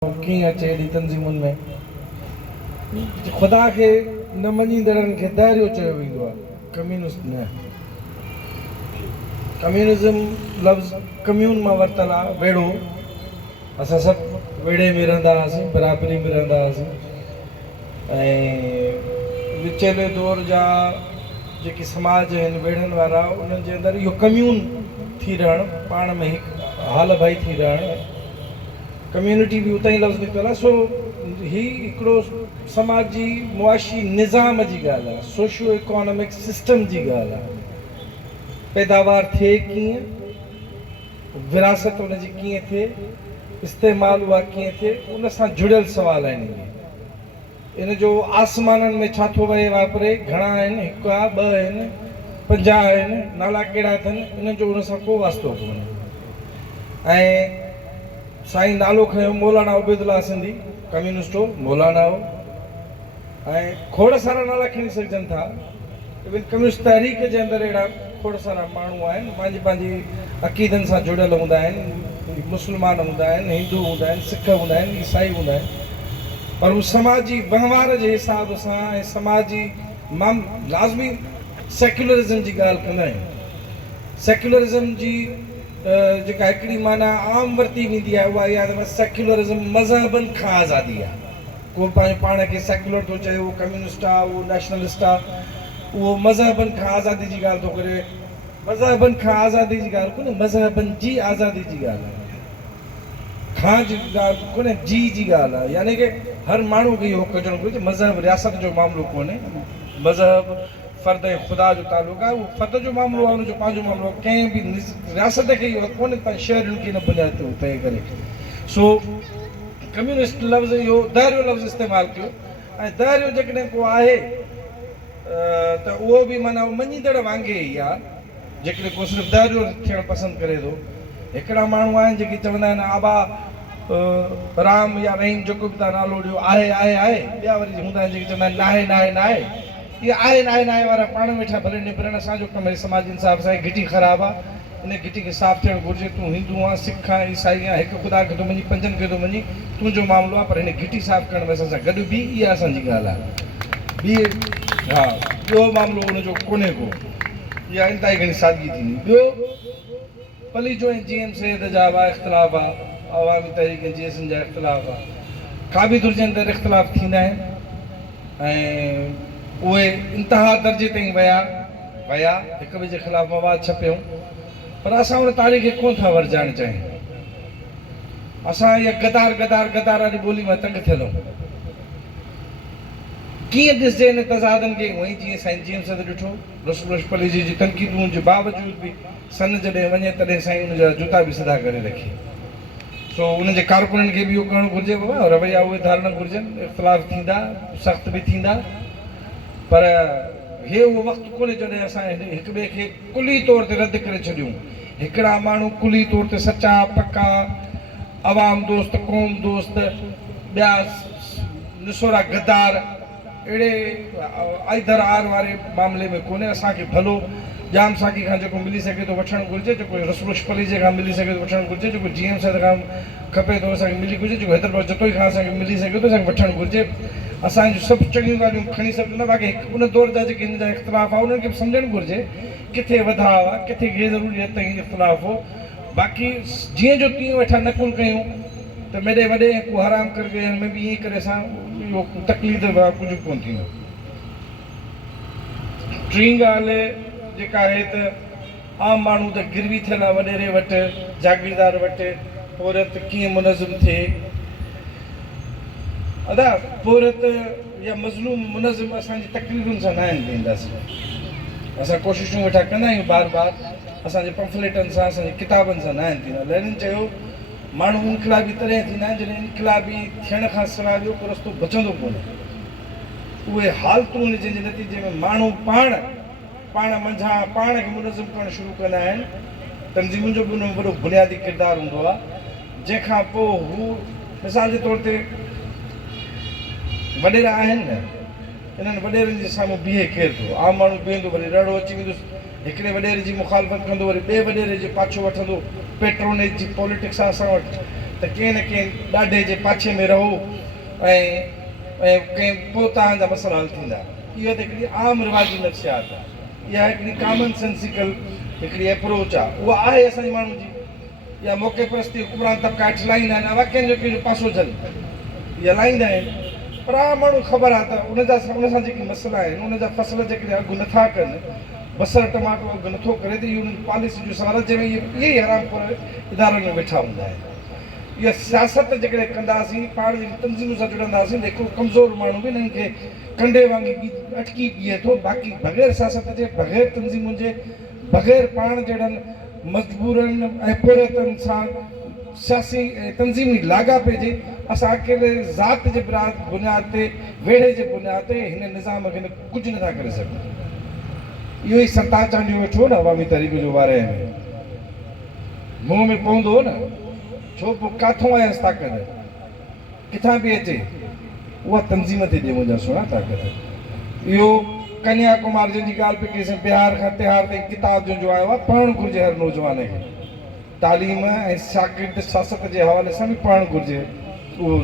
कीअं अचे अहिड़ी तंज़ीमुनि में ख़ुदा खे न मञींदड़नि खे दाइरियो चयो वेंदो आहे, कम्यूनिस्ट न। कम्यूनिज़म लफ़्ज़ कम्यून मां वरितल आहे, वेड़ो। असां सभु वेड़े में रहंदा हुआसीं, बराबरी में रहंदा हुआसीं। ऐं विचेले दौर जा जेके समाज आहिनि वेड़नि वारा, उन्हनि जे अंदरि इहो कम्यून थी रहणु, पाण में हिकु हाल भाई थी रहणु, कम्यूनिटी भी उतां ई लफ़्ज़ निकितल आहे। सो ही हिकिड़ो समाज जी मुआशी निज़ाम जी ॻाल्हि आहे, सोशियो इकोनॉमिक सिस्टम जी ॻाल्हि आहे। पैदावार थिए कीअं, विरासत उनजी कीअं थिए, इस्तेमालु उहा कीअं थिए, उन सां जुड़ियल सुवाल आहिनि इहे। इन जो आसमाननि में छा थो वहे वापरे, घणा आहिनि, हिकु आहे, ॿ आहिनि, 50 आहिनि, नाला कहिड़ा अथनि, इन जो उन सां को वास्तो कोन्हे। ऐं साईं नालो खयो मौलाना उबैदुल्ला सिंधी, कम्यूनिस्ट हो, मौलाना हो, ऐं खोड़ सारा नाला खणी सघजनि था। इवन कम्यूनिस्ट तहरीक जे अंदरि अहिड़ा खोड़ सारा माण्हू आहिनि, पंहिंजी अक़ीदनि सां जुड़ियल हूंदा आहिनि, मुस्लमान हूंदा आहिनि, हिंदू हूंदा आहिनि, सिख हूंदा आहिनि, ईसाई हूंदा आहिनि, पर हू समाजी वहिंवार जे हिसाब सां ऐं समाजी लाज़मी सेक्युलरिज़म जी ॻाल्हि कंदा आहियूं। सेक्युलरिज़म जी जेका हिकिड़ी माना आम वरिती वेंदी आहे उहा इहा त सेक्युलरिज़म मज़हबनि खां आज़ादी आहे। को पाण खे सेक्युलर थो चए, उहो कम्यूनिस्ट आहे, उहो नेशनलिस्ट आहे, उहो मज़हबनि खां आज़ादी जी ॻाल्हि थो करे। मज़हबनि खां आज़ादी जी ॻाल्हि कोन्हे, मज़हबनि जी आज़ादी जी ॻाल्हि आहे। खां जी ॻाल्हि कोन्हे, जी ॻाल्हि आहे। यानी की हर माण्हू खे इहो कढणु घुरिजे, मज़हब रियासत जो मामिलो कोन्हे, मज़हब फ़र्द ऐं ख़ुदा जो तालुक़ु आहे, उहो फ़र्द जो मामिलो आहे, उनजो पंहिंजो मामिलो आहे। कंहिं बि रियासत खे इहो कोन्हे त शहरुनि खे न बुनियाद ते तंहिं करे। सो कम्यूनिस्ट लफ़्ज़ इहो दाइरियो लफ़्ज़ इस्तेमालु कयो, ऐं दाइरियो जेकॾहिं को आहे त उहो बि माना मञींदड़ वांगुरु ई आहे, जेकॾहिं को सिर्फ़ु दाइरियो थियणु पसंदि करे थो। हिकिड़ा माण्हू आहिनि जेके चवंदा आहिनि आबा राम या रहीम जेको बि तव्हां नालो ॾियो आहे आहे आहे। ॿिया वरी हूंदा आहिनि जेके चवंदा आहिनि नाहे नाहे नाहे। इहे आहे नाहे नाहे वारा पाण वेठा भले निबिरनि, असांजो कमु आहे समाजी इंसाफ़ सां। घिटी ख़राबु आहे, इन घिटी खे साफ़ु थियणु घुरिजे। तूं हिंदू आहे, सिख आहे, ईसाई आहे, हिकु ख़ुदा खे थो मञी, पंजनि खे थो मञी, तुंहिंजो मामिलो आहे, पर हिन घिटी साफ़ु करण में असां सां गॾु बि इहा असांजी ॻाल्हि आहे। ॿी हा, ॿियो मामिलो उनजो कोन्हे को, इहा इंतिहाई घणी सादगी थींदी। ॿियो पलीजो ऐं GM सैयद जा इख़्तिलाफ़ आहे, अवामी तहरीक GSN जा इख़्तिलाफ़ आहे। क़ाबिदुर जे अंदरि इख़्तिलाफ़ थींदा आहिनि ऐं उहे इंतिहा दर्जे ताईं विया, हिक ॿिए जे ख़िलाफ़ मवाद छपियूं, पर असां उन तारीख़ खे कोन था वरजाइणु चाहियूं। असां इहा गदार वारी ॿोली मां तंग थियल आहियूं। कीअं ॾिसजे इन तज़ादनि खे, उअई जीअं साईं GM सैयद ॾिठो, रसूल पलीजी जी तनक़ीदुनि जे बावजूद बि सन जॾहिं वञे तॾहिं साईं उनजा जूता बि सिधा करे रखे। सो उनजे कारकुननि खे बि इहो करणु घुरिजे, बाबा रवैया उहे धारणु घुरिजनि। इख़्तिलाफ़ थींदा, सख़्तु बि थींदा, पर हे उहो वक़्तु कोन्हे जॾहिं असां हिक ॿिए खे कुली तौर ते रद्द करे छॾियूं। हिकिड़ा माण्हू कुली तौर ते सचा पका अवाम दोस्त, क़ौम दोस्त, ॿिया निसोरा गद्दार, अहिड़े आइदर आर वारे मामले में कोन्हे। असांखे भलो जाम साकी खां जेको मिली सघे थो वठणु घुरिजे, जेको रसूल पलीजे खां मिली सघे थो वठणु घुरिजे, जेको GM सैयद खां खपे थो असांखे मिली घुरिजे, जेको हैदराबाद जतोई खां असांखे मिली सघे थो असांखे वठणु घुरिजे। असांजूं सभु चङियूं ॻाल्हियूं खणी सघंदा, बाक़ी हिकु उन दौर जा जेके हिन जा इख़्तिलाफ़ आहे उन्हनि खे बि सम्झणु घुरिजे किथे वधाव आहे, किथे ग़ैरज़रूरी ताईं इख़्तिलाफ़ हो। बाक़ी जीअं जो तीअं वेठा नकुल कयूं त मेॾे वॾे को हराम कर गए में बि ईअं करे असां इहो तकलीफ़ कुझु कोन थींदो। टी ॻाल्हि जेका आहे त आम माण्हू त गिरवी थियल आहे वॾेरे वटि, जागीरदार वटि, औरत कीअं मुनज़िम थिए। अदा औरत या मज़लूम मुनज़िम असांजी तकलीफ़ुनि सां न आहिनि ॾींदासीं। असां कोशिशूं वेठा कंदा आहियूं बार असांजे पंफलेटनि सां, असांजी किताबनि सां न आहिनि थींदा। लेनिन चयो माण्हू इनक़िलाबी तॾहिं थींदा आहिनि जॾहिं इनक़िलाबी थियण खां सवाइ ॿियो को रस्तो बचंदो कोन्हे। उहे हालतूं आहिनि जंहिंजे नतीजे में माण्हू पाण मंझां पाण खे मुनज़िम करणु शुरू कंदा आहिनि। तंज़ीमुनि जो बि उन में वॾो बुनियादी किरदारु हूंदो आहे, जंहिंखां पोइ हू मिसाल जे तौर ते वॾेरा आहिनि न, इन्हनि वॾेरनि जे साम्हूं बीहे केरु थो? आम माण्हू बीहंदो, वरी रड़ो अची वेंदुसि, हिकिड़े वॾेरे जी मुखालफ़त कंदो, वरी ॿिए वॾेरे जो पाछो वठंदो। पेट्रोनेज जी पॉलिटिक्स आहे असां वटि, त कंहिं न कंहिं ॾाढे जे पाछे में रहो ऐं कंहिं पोइ तव्हांजा मसइला हल थींदा। इहा त हिकिड़ी आम रिवाजी नफ़्सियात आहे, इहा हिकिड़ी कॉमन सेंसिकल हिकिड़ी अप्रोच आहे, उहा आहे असांजे माण्हुनि जी। या मौक़े परस्ती हुकुमरान तबिका हेठि लाहींदा आहिनि, वाक्यनि जो कंहिंजो पासो झल इहा लाहींदा आहिनि, पर आम माण्हू ख़बर आहे त उन सां जेके मसइला आहिनि, उन जा फसल जेकॾहिं अघु नथा कनि, बसर टमाटो अघु नथो करे त इहो उन्हनि पॉलिसी जो सवाल जंहिंमें इहे ई हरामखोर इदारनि में वेठा हूंदा आहिनि। इहा सियासत जेकॾहिं कंदासीं, पाण जी तंज़ीमूं सां जुड़ंदासीं त हिकिड़ो कमज़ोर माण्हू बि हिननि खे कंडे वांगुरु अटकी बीहे थो। बाक़ी बग़ैर सियासत जे, बग़ैर तंज़ीमुनि जे, बग़ैर पाण जहिड़नि मजबूरनि ऐं पुरतनि सां सियासी ऐं तंज़ीमी लाॻापे जे असां अकेले ज़ात जे बुनियाद ते, वेड़े जे बुनियाद ते हिन निज़ाम खे कुझु नथा करे सघूं। इहो ई सरताज चांडियो वेठो न अवामी तहरीक जो वारे में, मुंहं में पवंदो न, छो पोइ किथां आयसि ताक़त, किथां बि अचे, उहा तंज़ीम ते ॾे मुंहिंजा सुहिणा ताक़त। इहो कन्याकुमारी जंहिंजी ॻाल्हि पई कईसीं, बिहार खां तिहार ताईं किताब जो आयो आहे, पढ़णु घुरिजे हर नौजवान खे। तालीम ऐं शागिर्द सियासत जे हवाले सां बि पढ़णु घुरिजे। उहो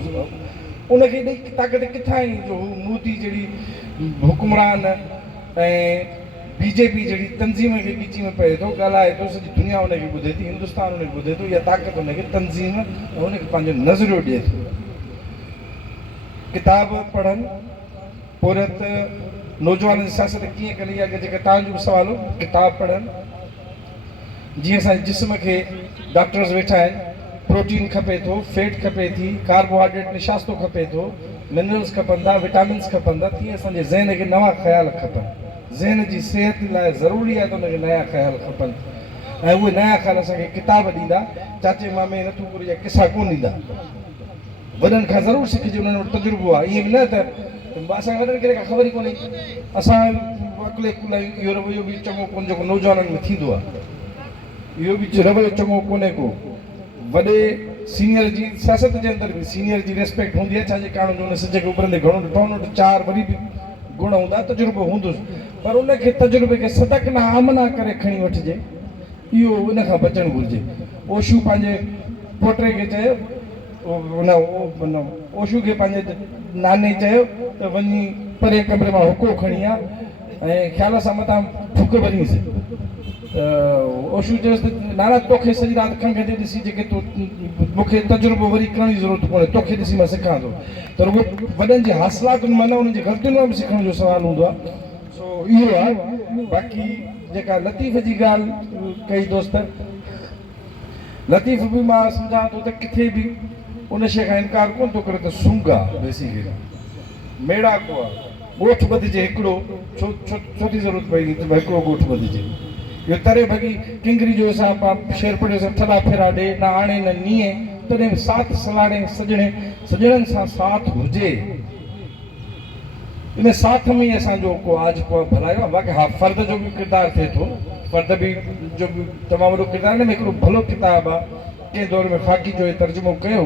उनखे ॾेई ताक़त किथां आई, जो हू मोदी जहिड़ी हुकुमरान ऐं बीजेपी जहिड़ी तंज़ीम खे ॻिची में पए थो, ॻाल्हाए थो, सॼी दुनिया उनखे ॿुधे थी, हिंदुस्तान उनखे ॿुधे थो। इहा ताक़त उनखे तंज़ीम ऐं उनखे पंहिंजो नज़रियो ॾिए थो। किताब पढ़नि, पुरत नौजवान जी सियासत कीअं कनि, इहा जेका तव्हांजो बि सुवाल हो, किताब पढ़नि। जीअं असांजे जिस्म खे डॉक्टर्स वेठा आहिनि, प्रोटीन खपे थो, फैट खपे थी, कार्बोहाइड्रेट निशास्तो खपे थो, मिनरल्स खपनि था, विटामिन्स खपनि था, तीअं असांजे ज़हन खे नवां ख़्याल खपनि। ज़हन जी सिहत लाइ ज़रूरी आहे त उनखे नया ख़्याल खपनि, ऐं उहे नया ख़्याल असांखे किताब ॾींदा, चाचे मामे नथू पूरी जा किसा कोन ॾींदा। वॾनि खां ज़रूरु सिखिजे, उन्हनि वटि तजुर्बो आहे। ईअं बि न त असांखे वॾनि खे ख़बर ई कोन्हे, असां अकुले कुलायूं। इहो रवैयो बि चङो कोन्हे जेको नौजवाननि में थींदो आहे, इहो बि रवैयो चङो कोन्हे को। वॾे सीनियर जी सियासत जे अंदरि बि सीनियर जी रिस्पेक्ट हूंदी आहे, छाजे कारण जो उन सिज खे उभरंदे घणो ॾिठो, उन वटि चार वरी बि गुण हूंदा, तजुर्बो हूंदुसि, पर उनखे तजुर्बे खे सदक न आमना करे खणी वठिजे, इहो उन खां बचणु घुरिजे। ओशू पंहिंजे पोटे खे चयो, ओशू खे पंहिंजे नाने चयो त वञी परे कमरे मां हुको खणी आ ऐं ख़्याल सां मथां फुक भरीसि। ओशू चयोसि त नाना तोखे सॼी राति खंघि ते ॾिसी, जेके तो मूंखे तजुर्बो वरी करण जी ज़रूरत कोन्हे, तोखे ॾिसी मां सिखां थो। त रुगो वॾनि जे हासिलातुनि मां न उन्हनि जी ग़लतियुनि मां बि सिखण जो सुवाल हूंदो आहे। सो इहो आहे। बाक़ी जेका लतीफ़ जी ॻाल्हि कई दोस्त, लतीफ़ बि मां सम्झां थो त किथे बि उन शइ खां इनकार कोन थो करे त सूंघ आहे, बेसिकली मेड़ाको आहे। ॻोठ ॿधिजे हिकिड़ो, छो थी ज़रूरत पई त हिकिड़ो ॻोठ ॿधिजे। इहो तरे भॻी किंगरी जो हिसाब आहे, शेर पढ़ियो सां थला फेरा ॾे, न आणे न नीए, तॾहिं बि साथ सलाड़े सॼणनि सां साथ हुजे। इन साथ में ई असांजो को आज को भलायो आहे। बाक़ी हा, फ़र्द जो बि किरदारु थिए थो, फ़र्द बि जो बि तमामु वॾो किरदारु, हिन में हिकिड़ो भलो किताबु आहे, कंहिं दौर में फ़ाक़ी जो तर्जुमो कयो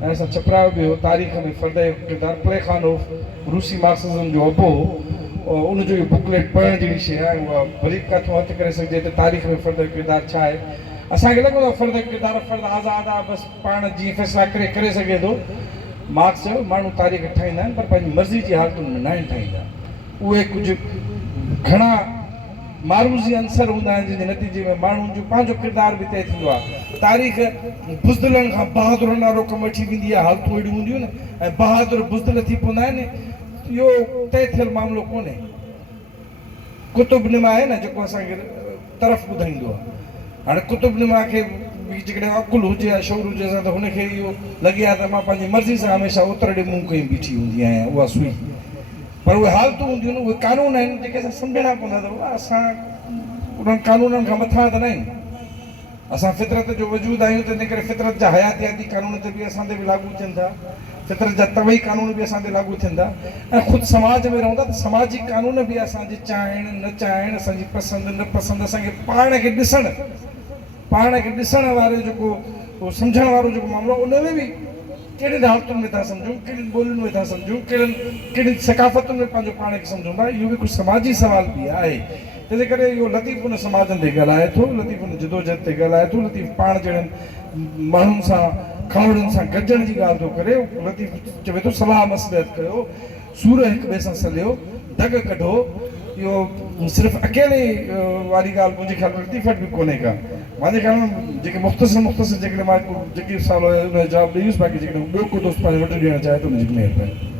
ऐं असां छपरायो बि हो, तारीख़ में फ़र्द जो किरदारु, प्लेखानोफ रूसी मार्क्सिज़म जो अबो, उनजो इहो बुकलेट पढ़ण जहिड़ी शइ आहे। उहा वरी किथां हथु करे सघिजे त तारीख़ में फ़र्द जो किरदारु छा आहे। असांखे लॻंदो आहे फ़र्द जो किरदारु फ़र्द आज़ादु आहे, बसि पाण जीअं फ़ैसिला करे सघे थो। मार्क्स चयो माण्हू तारीख़ ठाहींदा आहिनि, पर पंहिंजी मर्ज़ी जी हालतुनि में न आहिनि ठाहींदा। उहे कुझु घणा मारूज़ी अंसर हूंदा आहिनि, जंहिंजे नतीजे में माण्हुनि जो पंहिंजो किरदारु बि तइ थींदो आहे। तारीख़ बुज़दिलनि खां बहादुरनि वारो कमु वठी वेंदी आहे, हालतूं अहिड़ियूं हूंदियूं न, ऐं बहादुर बुज़दिल थी पवंदा आहिनि। इहो तइ थियल मामिलो कोन्हे। कुतुबनुमा आहे न, जेको असांखे तरफ़ ॿुधाईंदो आहे। हाणे कुतुबनुमा खे जेकॾहिं अकुलु हुजे या शौर हुजे त हुनखे इहो लॻे आहे त मां पंहिंजी मर्ज़ी सां हमेशह ओतर ॾे मुंहुं कई बीठी हूंदी आहियां, उहा सुई। पर उहे हालतूं हूंदियूं आहिनि, उहे कानून आहिनि जेके असां सम्झणा पवंदा, त असां उन्हनि कानूननि खां मथां त न आहियूं। असां फितरत जो वजूद आहियूं, त इन करे फितरत जा हयातियाती कानून ते बि असां ते बि लागू थियनि था, फितरत जा तवई कानून बि असां ते लागू थियनि था। ऐं ख़ुदि समाज में रहूं था त समाजी कानून बि असांजे चाहिण न चाहिण, असांजी पसंदि न पसंदि, असांखे पाण खे ॾिसण वारो जेको सम्झण वारो जेको मामिलो, उन में बि कहिड़े हालतुनि में था सम्झूं, कहिड़ियुनि ॿोलियुनि में था सम्झूं, कहिड़ियुनि सकाफ़तुनि में पंहिंजो पाण खे सम्झूं था। इहो बि कुझु समाजी सवाल बि आहे। तंहिंजे करे इहो लतीफ़ उन समाजनि ते ॻाल्हाए थो, लतीफ़ उन जदोजहद ते ॻाल्हाए थो, लतीफ़ पाण जहिड़नि माण्हुनि सां खावड़नि सां गॾजण जी ॻाल्हि थो करे, लतीफ़ चवे थो सलाह मसलहत कयो, सूर हिक ॿिए सां सलियो, दग कढो। इहो सिर्फ़ु अकेले वारी ॻाल्हि मुंहिंजे ख़्याल में लतीफ़ वटि बि कोन्हे का। मुंहिंजे ख़्याल में जेके मुख़्तसिर जेकॾहिं मां जेके साल हुन जो जवाबु ॾेयुसि, बाक़ी जेकॾहिं ॿियो को दोस्त पंहिंजो वटि ॾियणु चाहे त हुनजी महिरबानी।